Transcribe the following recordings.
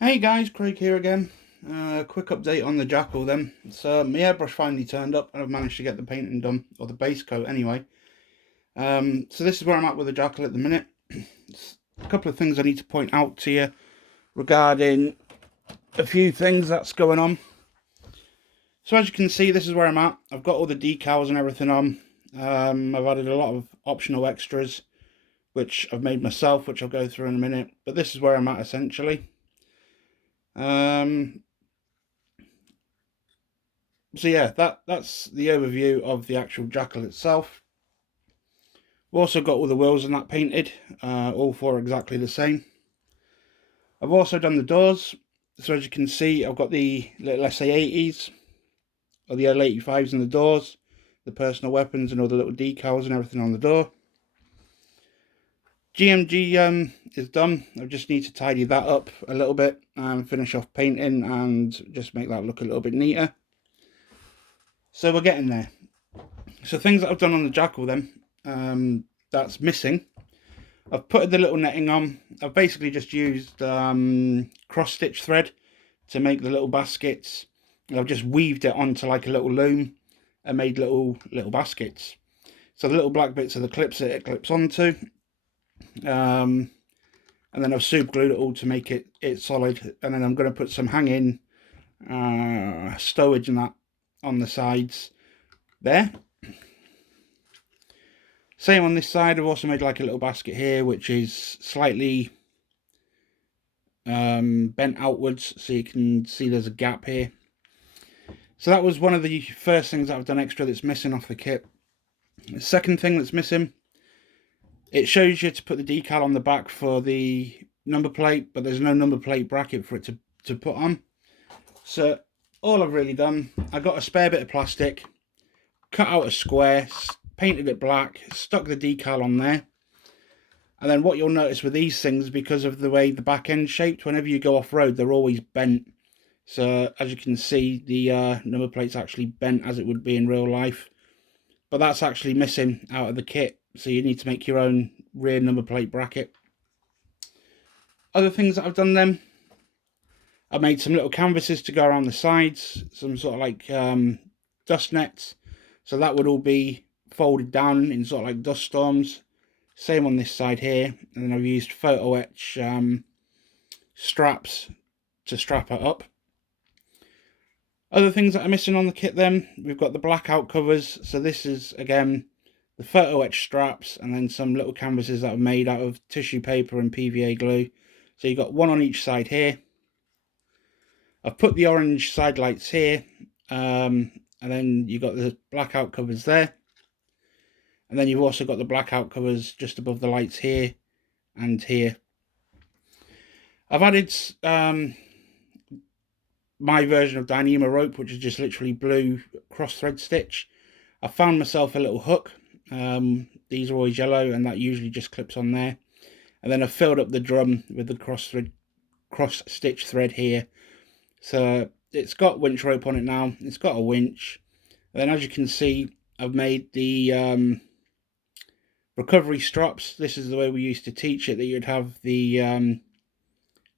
Hey guys, Craig here again. Quick update on the Jackal then. So my airbrush finally turned up and I've managed to get the painting done, or the base coat anyway. So this is where I'm at with the Jackal at the minute. A couple of things I need to point out to you regarding a few things that's going on. So as you can see, this is where I'm at. I've got all the decals and everything on. I've added a lot of optional extras, which I've made myself, which I'll go through in a minute. But this is where I'm at essentially. So yeah, that's the overview of the actual Jackal itself. We've also got all the wheels and that painted, all four exactly the same. I've also done the doors. So as you can see, I've got the little SA80s, or the L85s in the doors, the personal weapons and all the little decals and everything on the door. GMG is done. I just need to tidy that up a little bit and finish off painting and just make that look a little bit neater. So we're getting there. So things that I've done on the Jackal then, that's missing. I've put the little netting on. I've basically just used cross stitch thread to make the little baskets. And I've just weaved it onto like a little loom and made little baskets. So the little black bits are the clips that it clips onto. And then I've super glued it all to make it solid. And then I'm going to put some hanging stowage and that on the sides there. Same on this side. I've also made like a little basket here, which is slightly bent outwards, so you can see there's a gap here. So that was one of the first things that I've done extra that's missing off the kit. The second thing that's missing, it shows you to put the decal on the back for the number plate, but there's no number plate bracket for it to put on. So all I've really done, I got a spare bit of plastic, cut out a square, painted it black, stuck the decal on there. And then what you'll notice with these things, because of the way the back end's shaped, whenever you go off road, they're always bent. So as you can see, the number plate's actually bent as it would be in real life. But that's actually missing out of the kit. So you need to make your own rear number plate bracket. Other things that I've done then, I made some little canvases to go around the sides, some sort of like dust nets. So that would all be folded down in sort of like dust storms. Same on this side here. And then I've used photo etch straps to strap it up. Other things that are missing on the kit then, we've got the blackout covers. So this is, again, the photo etch straps and then some little canvases that are made out of tissue paper and PVA glue. So you've got one on each side here. I've put the orange side lights here, and then you've got the blackout covers there. And then you've also got the blackout covers just above the lights here and here. I've added my version of Dyneema rope, which is just literally blue cross thread stitch. I found myself a little hook. These are always yellow and that usually just clips on there. And then I've filled up the drum with the cross stitch thread here. So it's got winch rope on it now. It's got a winch. And then as you can see, I've made the recovery strops. This is the way we used to teach it, that you'd have the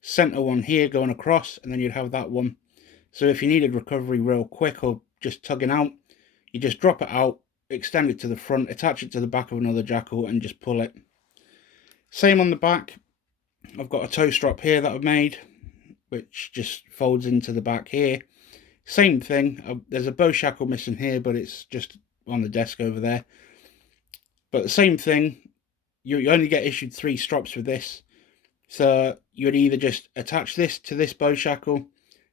center one here going across, and then you'd have that one. So if you needed recovery real quick or just tugging out, you just drop it out, extend it to the front, attach it to the back of another Jackal and just pull it. Same on the back. I've got a toe strap here that I've made, which just folds into the back here. Same thing. There's a bow shackle missing here, but it's just on the desk over there. But the same thing. You only get issued 3 strops with this. So you would either just attach this to this bow shackle,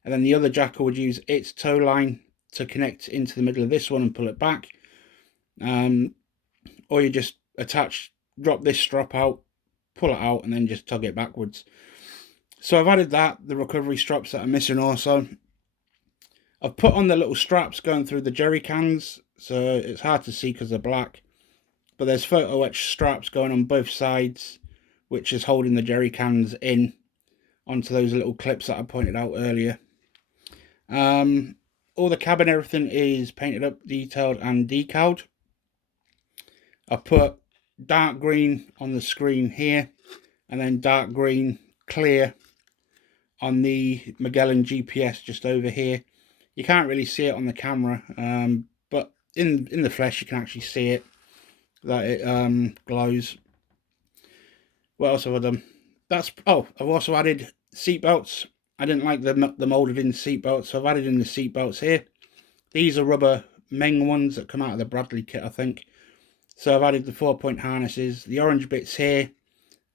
and then the other Jackal would use its toe line to connect into the middle of this one and pull it back. Or you just drop this strap out, pull it out, and then just tug it backwards. So I've added the recovery straps that are missing also. I've put on the little straps going through the jerry cans, so it's hard to see because they're black. But there's photo etch straps going on both sides, which is holding the jerry cans in onto those little clips that I pointed out earlier. All the cabin, everything is painted up, detailed and decaled. I put dark green on the screen here, and then dark green clear on the Magellan GPS just over here. You can't really see it on the camera, but in the flesh you can actually see it, that it glows. What else have I done? I've also added seat belts. I didn't like the molded in seat belts, so I've added in the seat belts here. These are rubber Meng ones that come out of the Bradley kit, I think. So I've added the 4-point harnesses. The orange bits here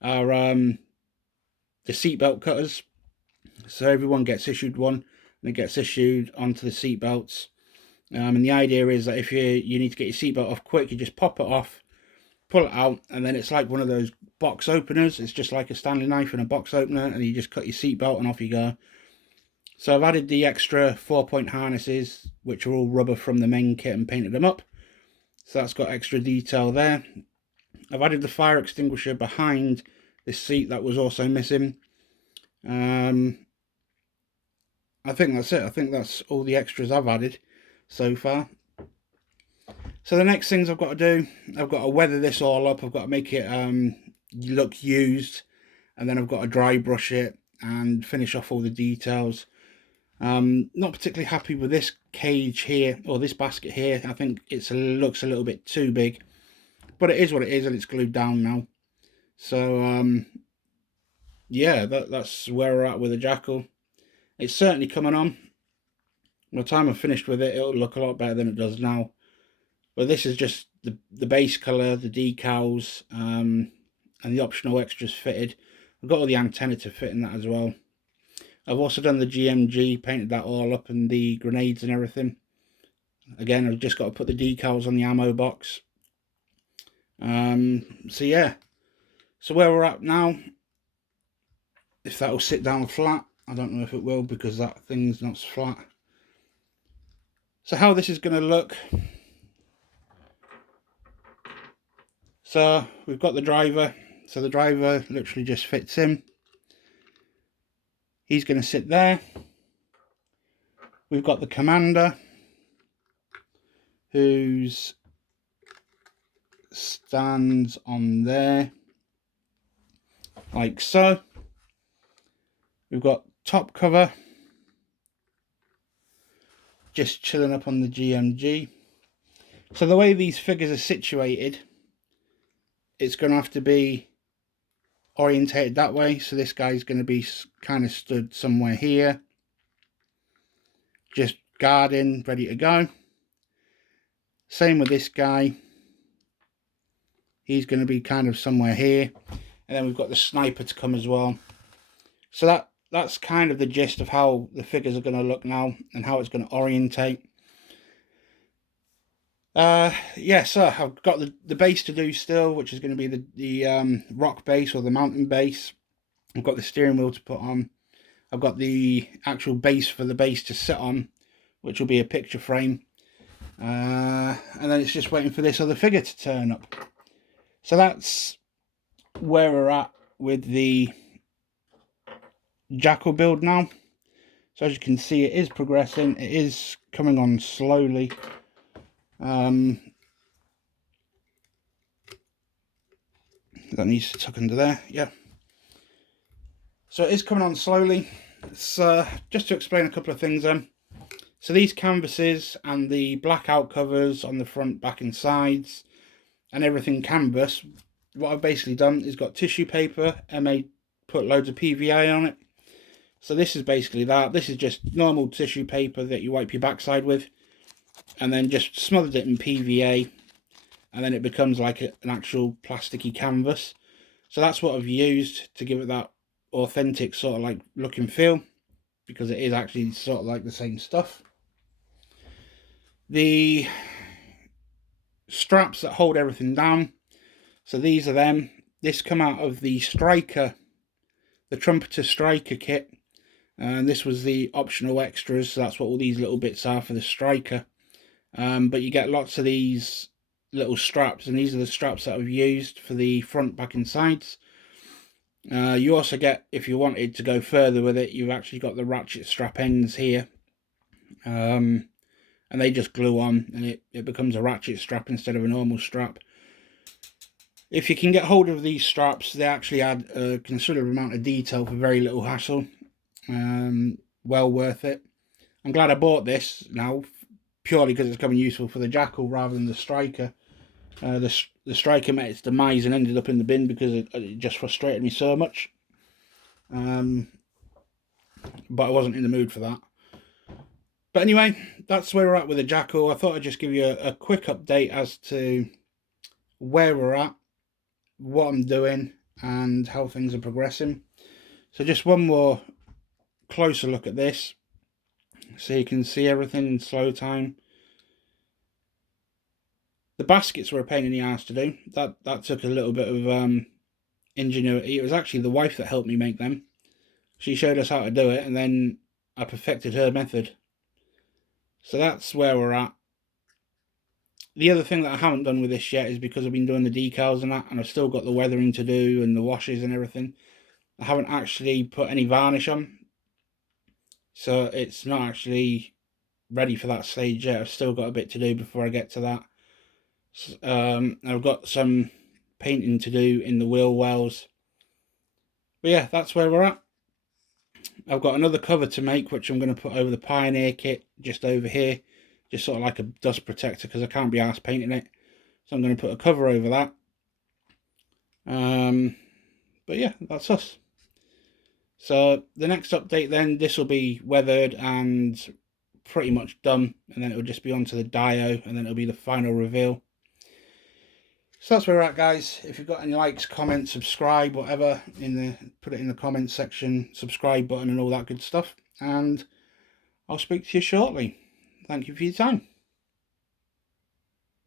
are the seatbelt cutters. So everyone gets issued one, and it gets issued onto the seat belts. And the idea is that if you need to get your seatbelt off quick, you just pop it off, pull it out, and then it's like one of those box openers. It's just like a Stanley knife and a box opener, and you just cut your seatbelt and off you go. So I've added the extra 4-point harnesses, which are all rubber from the main kit, and painted them up. So that's got extra detail there. I've added the fire extinguisher behind this seat that was also missing. I think that's it. I think that's all the extras I've added so far. So the next things I've got to do, I've got to weather this all up. I've got to make it look used, and then I've got to dry brush it and finish off all the details. Not particularly happy with this cage here, or this basket here. I think it looks a little bit too big, but it is what it is, and it's glued down now. So yeah, that's where we're at with the Jackal. It's certainly coming on. By the time I'm finished with it, it'll look a lot better than it does now. But this is just the base colour, the decals, and the optional extras fitted. I've got all the antenna to fit in that as well. I've also done the GMG, painted that all up, and the grenades and everything. Again, I've just got to put the decals on the ammo box. So yeah, so where we're at now, if that will sit down flat, I don't know if it will, because that thing's not flat. So how this is going to look. So we've got the driver. So the driver literally just fits in. He's going to sit there. We've got the commander, who's stands on there, like so. We've got top cover, just chilling up on the GMG. So the way these figures are situated, it's going to have to be orientated that way. So this guy's going to be kind of stood somewhere here, just guarding, ready to go. Same with this guy. He's going to be kind of somewhere here. And then we've got the sniper to come as well. So that's kind of the gist of how the figures are going to look now, and how it's going to orientate. Yeah, so I've got the base to do still, which is going to be the rock base, or the mountain base. I've got the steering wheel to put on. I've got the actual base for the base to sit on, which will be a picture frame. And then it's just waiting for this other figure to turn up. So that's where we're at with the Jackal build now. So as you can see, it is progressing. It is coming on slowly. That needs to tuck under there, yeah. So it is coming on slowly. It's just to explain a couple of things then. So these canvases and the blackout covers on the front, back and sides, and everything canvas, what I've basically done is got tissue paper, put loads of PVA on it. So this is basically that. This is just normal tissue paper that you wipe your backside with, and then just smothered it in PVA, and then it becomes like an actual plasticky canvas. So that's what I've used to give it that authentic sort of like look and feel, because it is actually sort of like the same stuff. The straps that hold everything down, so these are them. This come out of the Striker, the Trumpeter Striker kit, and this was the optional extras. So that's what all these little bits are for the Striker. But you get lots of these little straps, and these are the straps that I've used for the front, back and sides. You also get, if you wanted to go further with it, you've actually got the ratchet strap ends here, and they just glue on, and it becomes a ratchet strap instead of a normal strap. If you can get hold of these straps, they actually add a considerable amount of detail for very little hassle. Well worth it. I'm glad I bought this now, purely because it's coming useful for the Jackal rather than the Striker. The Striker met its demise and ended up in the bin because it just frustrated me so much. But I wasn't in the mood for that. But anyway, that's where we're at with the Jackal. I thought I'd just give you a quick update as to where we're at, what I'm doing, and how things are progressing. So just one more closer look at this, so you can see everything in slow time. The baskets were a pain in the ass to do. That took a little bit of ingenuity. It was actually the wife that helped me make them. She showed us how to do it, and then I perfected her method. So that's where we're at. The other thing that I haven't done with this yet is because I've been doing the decals and that, and I've still got the weathering to do and the washes and everything. I haven't actually put any varnish on, so it's not actually ready for that stage yet. I've still got a bit to do before I get to that. I've got some painting to do in the wheel wells. But yeah, that's where we're at. I've got another cover to make, which I'm going to put over the Pioneer kit just over here, just sort of like a dust protector, because I can't be arsed painting it. So I'm going to put a cover over that. But yeah, that's us. So the next update then, this will be weathered and pretty much done, and then it'll just be onto the Dio, and then it'll be the final reveal. So that's where we're at, guys. If you've got any likes, comments, subscribe, whatever, put it in the comments section, subscribe button and all that good stuff. And I'll speak to you shortly. Thank you for your time.